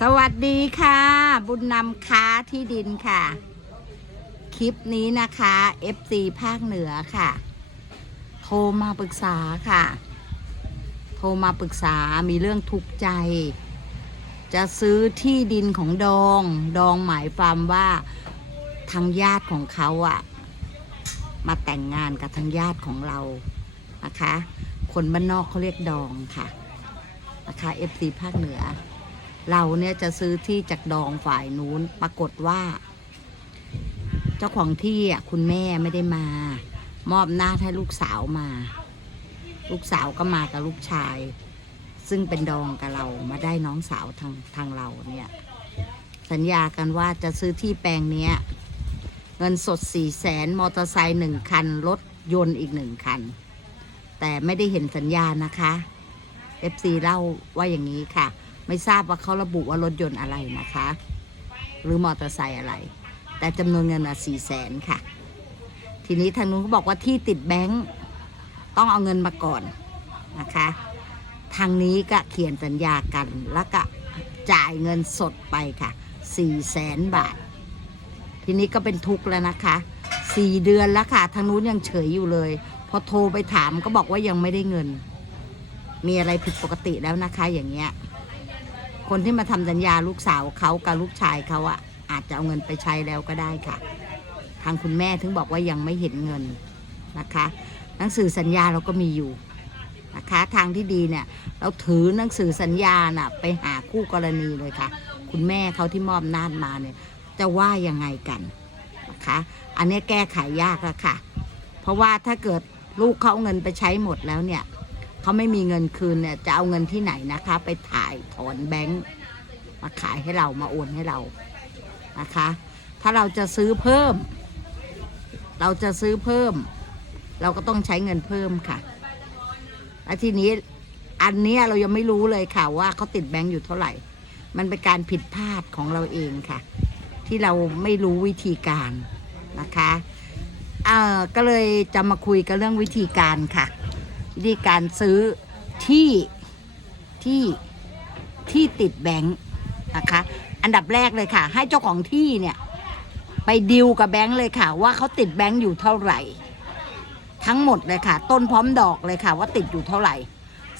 สวัสดีค่ะ บุญนำค้าที่ดินค่ะ คลิปนี้นะคะ FC ภาคเหนือค่ะ โทรมาปรึกษาค่ะ โทรมาปรึกษามีเรื่องทุกข์ใจ จะซื้อที่ดินของดอง ดองหมายความว่าทางญาติของเขาอะมาแต่งงานกับทางญาติของเรานะคะ คนบ้านนอกเขาเรียกดองค่ะ นะคะ FC ภาคเหนือ เราเนี่ยจะซื้อที่จากดองฝ่ายนู้นปรากฏว่า เจ้าของที่อะคุณแม่ไม่ได้มา มอบหน้าให้ลูกสาวมา ลูกสาวก็มากับลูกชาย ซึ่งเป็นดองกับเรามาได้น้องสาวทางทางเราเนี่ย สัญญากันว่าจะซื้อที่แปลงเนี้ย เงินสดสี่แสนมอเตอร์ไซค์หนึ่งคัน รถยนต์อีกหนึ่งคัน แต่ไม่ได้เห็นสัญญานะคะ FC เล่าว่าอย่างนี้ค่ะ ไม่ทราบว่าเขาระบุว่ารถยนต์อะไรนะคะ หรือมอเตอร์ไซค์อะไร แต่จำนวนเงินอะสี่แสนค่ะ ทีนี้ทางนู้นก็บอกว่าที่ติดแบงก์ต้องเอาเงินมาก่อนนะคะ ทางนี้ก็เขียนสัญญากันแล้วก็จ่ายเงินสดไปค่ะสี่แสนบาท ทีนี้ก็เป็นทุกข์แล้วนะคะสี่เดือนแล้วค่ะทางนู้นยังเฉยอยู่เลย พอโทรไปถามก็บอกว่ายังไม่ได้เงิน มีอะไรผิดปกติแล้วนะคะอย่างเงี้ย คนที่มาทำสัญญาลูกสาวเขากับลูกชายเขาอะอาจจะเอาเงินไปใช้แล้วก็ได้ค่ะ ทางคุณแม่ถึงบอกว่ายังไม่เห็นเงินนะคะ หนังสือสัญญาเราก็มีอยู่นะคะ ทางที่ดีเนี่ยเราถือหนังสือสัญญาน่ะไปหาคู่กรณีเลยค่ะ คุณแม่เขาที่มอบนาจมาเนี่ยจะว่ายังไงกันนะคะ อันนี้แก้ไขยากแล้วค่ะ เพราะว่าถ้าเกิดลูกเขาเอาเงินไปใช้หมดแล้วเนี่ย เขาไม่มีเงินคืนเนี่ยจะเอาเงินที่ไหนนะคะ ไปถ่ายถอนแบงค์มาขายให้เรามาโอนให้เรานะคะ ถ้าเราจะซื้อเพิ่ม เราจะซื้อเพิ่ม เราก็ต้องใช้เงินเพิ่มค่ะ และทีนี้อันนี้เรายังไม่รู้เลยค่ะว่าเขาติดแบงค์อยู่เท่าไหร่ มันเป็นการผิดพลาดของเราเองค่ะ ที่เราไม่รู้วิธีการนะคะเอ่อก็เลยจะมาคุยกันเรื่องวิธีการค่ะ วิธีการซื้อที่ที่ที่ติดแบงค์นะคะ อันดับแรกเลยค่ะ ให้เจ้าของที่เนี่ย ไปดิวกับแบงค์เลยค่ะ ว่าเขาติดแบงค์อยู่เท่าไหร่ ทั้งหมดเลยค่ะ ต้นพร้อมดอกเลยค่ะ ว่าติดอยู่เท่าไหร่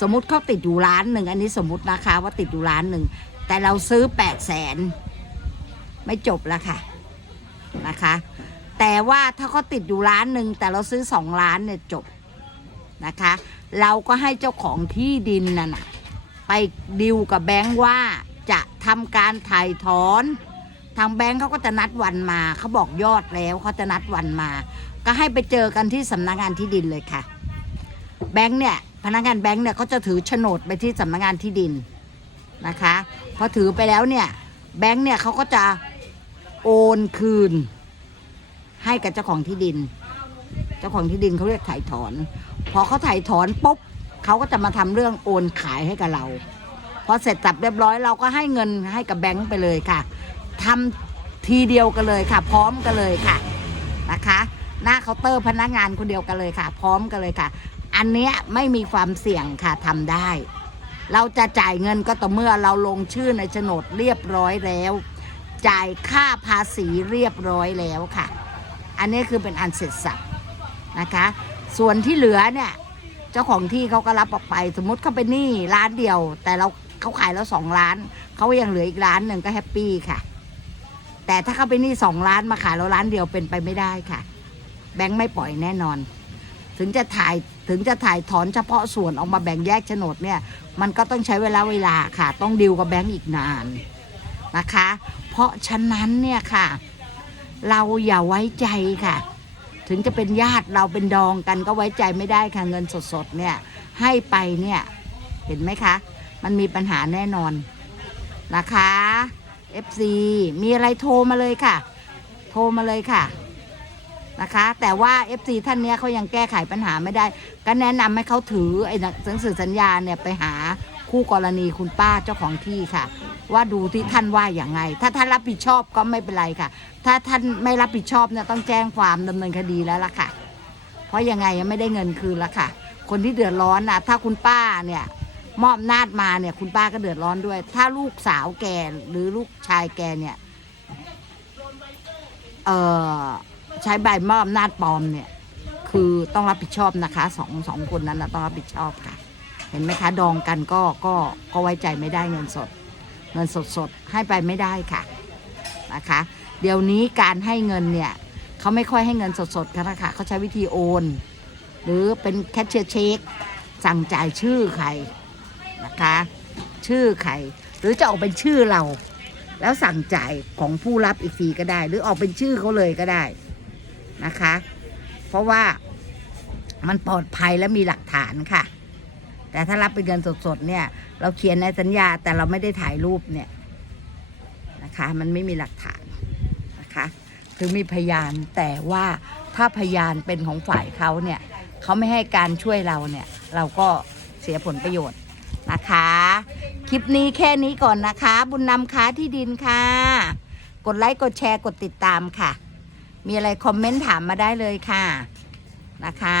สมมติเขาติดอยู่ล้านหนึ่งอันนี้สมมตินะคะ ว่าติดอยู่ล้านหนึ่งแต่เราซื้อแปดแสนไม่จบแล้วค่ะนะคะ แต่ว่าถ้าเขาติดอยู่ล้านหนึ่งแต่เราซื้อสองล้านเนี่ยจบ นะคะ เราก็ให้เจ้าของที่ดินนั่นนะไปดิวกับแบงค์ว่าจะทำการถ่ายถอน ทางแบงค์เขาก็จะนัดวันมาเขาบอกยอดแล้วเขาจะนัดวันมา ก็ให้ไปเจอกันที่สำนักงานที่ดินเลยค่ะ แบงค์เนี่ยพนักงานแบงค์เนี่ยเขาจะถือโฉนดไปที่สำนักงานที่ดินนะคะพอถือไปแล้วเนี่ยแบงค์เนี่ยเขาก็จะโอนคืน ให้กับเจ้าของที่ดิน เจ้าของที่ดินเขาเรียกถ่ายถอน พอเขาถ่ายถอนปุ๊บเขาก็จะมาทำเรื่องโอนขายให้กับเรา พอเสร็จสับเรียบร้อยเราก็ให้เงินให้กับแบงค์ไปเลยค่ะทำทีเดียวกันเลยค่ะ พร้อมกันเลยค่ะนะคะ หน้าเคาน์เตอร์พนักงานคนเดียวกันเลยค่ะ พร้อมกันเลยค่ะ อันเนี้ยไม่มีความเสี่ยงค่ะทำได้ เราจะจ่ายเงินก็ต่อเมื่อเราลงชื่อในโฉนดเรียบร้อยแล้ว จ่ายค่าภาษีเรียบร้อยแล้วค่ะ อันนี้คือเป็นอันเสร็จสับนะคะ ส่วนที่เหลือเนี่ย เจ้าของที่เขาก็รับออกไป สมมติเขาเป็นหนี้ร้านเดียว แต่เราเขาขายแล้วสองล้านเขายังเหลืออีกร้านหนึ่งก็แฮปปี้ค่ะ แต่ถ้าเขาเป็นหนี้สองล้านมาขายแล้วร้านเดียวเป็นไปไม่ได้ค่ะ แบงค์ไม่ปล่อยแน่นอน ถึงจะถ่ายถึงจะถ่ายถอนเฉพาะส่วนออกมาแบ่งแยกโฉนดเนี่ย มันก็ต้องใช้เวลาเวลาค่ะ ต้องดิวกับแบงค์อีกนานนะคะ เพราะฉะนั้นเนี่ยค่ะ เราอย่าไว้ใจค่ะ ถึงจะเป็นญาติเราเป็นดองกันก็ไว้ใจไม่ได้ค่ะเงินสดๆเนี่ยให้ไปเนี่ยเห็นไหมคะ มันมีปัญหาแน่นอนนะคะ FC มีอะไรโทรมาเลยค่ะ โทรมาเลยค่ะนะคะ แต่ว่า FC ท่านเนี้ยเขายังแก้ไขปัญหาไม่ได้ ก็แนะนำให้เขาถือไอ้หนังสือสัญญาเนี่ยไปหาคู่กรณีคุณป้าเจ้าของที่ค่ะ ว่าดูที่ท่านว่าอย่างไง ถ้าท่านรับผิดชอบก็ไม่เป็นไรค่ะ ถ้าท่านไม่รับผิดชอบเนี่ยต้องแจ้งความดำเนินคดีแล้วล่ะค่ะ เพราะยังไงยังไม่ได้เงินคืนล้วค่ะ คนที่เดือดร้อนนะถ้าคุณป้าเนี่ยมอบนาจมาเนี่ย คุณป้าก็เดือดร้อนด้วย ถ้าลูกสาวแกหรือลูกชายแกเนี่ยเอ่อใช้ใบมอบนาจปลอมเนี่ย คือต้องรับผิดชอบนะคะสองสองคนนั้นนะต้องรับผิดชอบค่ะ เห็นไหมคะ ดองกันก็ก็ก็ไว้ใจไม่ได้เงินสด เงินสดสดๆ ให้ไปไม่ได้ค่ะนะคะ เดี๋ยวนี้การให้เงินเนี่ยเขาไม่ค่อยให้เงินสดสดๆกันนะคะเขาใช้วิธีโอน หรือเป็นแคชเชียร์เช็คสั่งจ่ายชื่อใครนะคะ ชื่อใครหรือจะออกเป็นชื่อเรา แล้วสั่งจ่ายของผู้รับอีกทีก็ได้ หรือออกเป็นชื่อเขาเลยก็ได้นะคะ เพราะว่ามันปลอดภัยและมีหลักฐานค่ะ แต่ถ้ารับเป็นเงินสดๆเนี่ย เราเขียนในสัญญาแต่เราไม่ได้ถ่ายรูปเนี่ยนะคะ มันไม่มีหลักฐานนะคะถึงมีพยานแต่ว่าถ้าพยานเป็นของฝ่ายเขาเนี่ยเขาไม่ให้การช่วยเราเนี่ย เราก็เสียผลประโยชน์นะคะ คลิปนี้แค่นี้ก่อนนะคะ บุญนำค้าที่ดินค่ะ กดไลค์กดแชร์กดติดตามค่ะ มีอะไรคอมเมนต์ถามมาได้เลยค่ะนะคะ